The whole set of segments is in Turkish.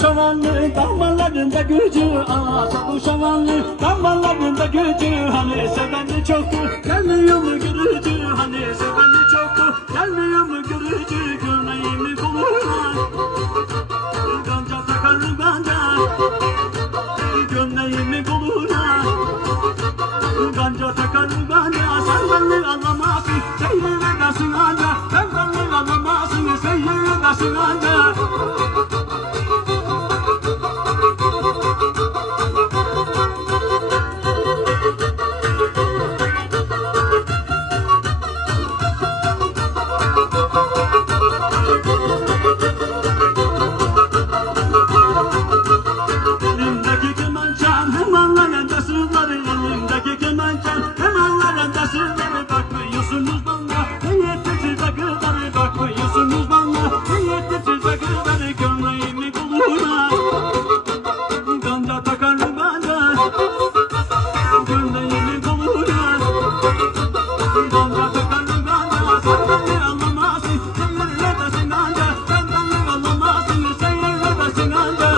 Şamanlı damarlarında gücü, ağzı şamanlı damarlarında gücü. Hani seveni çoktu, gelmiyor mu gürücü? Hani seveni çoktu, gelmiyor mu gürücü? Görmeyi koluna, ganca takar ganca. Görmeyi koluna, ganca takar ganca. Sen beni anlamazsın, seyir edersin anca. Sen beni anlamazsın, seyir edersin anca. Bakmıyorsunuz bana, niyetsiz akılları. Bakmıyorsunuz bana, niyetsiz akılları. Gömleğimi koluna, ganca takar ganca. Gömleğimi koluna, ganca takar ganca. Sen beni anlamazsın, seyir edersin anca. Sen beni anlamazsın, seyir edersin anca.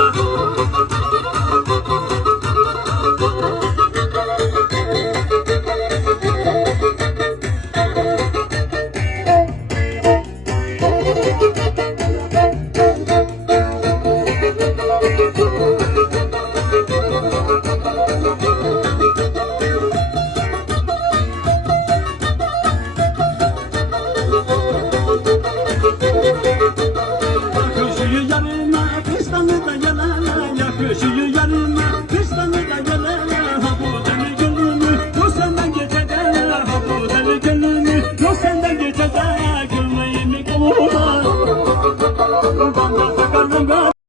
Yakışıyor yarına, kıstanı da yanana. Yakışıyor